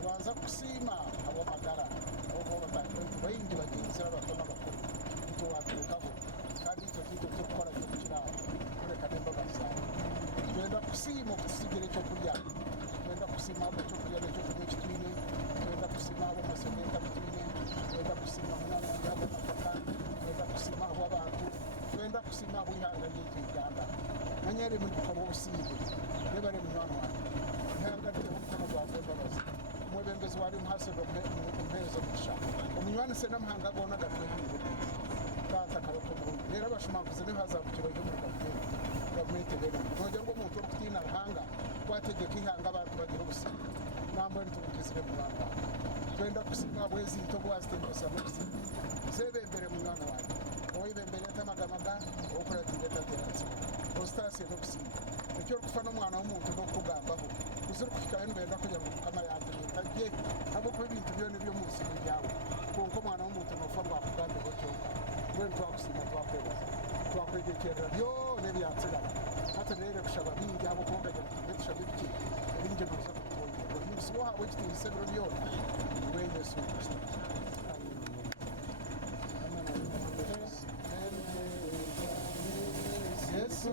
Tubanza kusima abo magara obo bayindi bagenzi abatona bakuru tuwatukaho kandi icyo kintu cyo gukora cyo gukiraho kureka n'imboga zawe twenda kusima kusigire cyo kurya twenda kusima abo cyo kurya cyo kurya kitwine twenda kusima abo masomeka bitwine twenda kusima mwana yabo mataka twenda kusima abo abantu twenda kusima abo ihanga y'Uganda nanyere mu gukora ubusibe nebare mu mwana wanjye ihanga ry'umukono gwa Mbabazi mwebembezi wali mhasebe mpezo musha umunywana se namhanga gona gatwehinde tata kabako Burundi rero abashimakuze ne haza kukiro cyo muri gavumenti rero noje ngo umuntu ukutina ruhanga kwategeka ihanga abantu bagira ubusa namwe ntubukizire mu Rwanda twenda kusinga bwezi to bwastemba samuzi zebembere mu mwana wanjye oyibembere tamagamaga okora tigeta teratsi postasi no kusinga icyo kufa no mwana w'umuntu no kugambaho uzuru kikaye ndenda kugira ngo kama yanje tagiye abo ko ibintu byo nibyo musi byawe kuko mwana w'umuntu no fa bakugambe cyo we twakusima twakwegekera byo nebyatsira hata rero kushaba bingi abo ko ndaje kutisha biki bingi no za kutoye musi wo habo kiti sebro byo wende so Yesu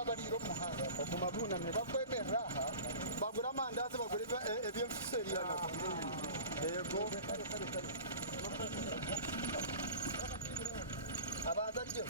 abariro muhanga kumabuna ne bakwemera bagura mandazi bagura ebyo seriana yego abanza ryo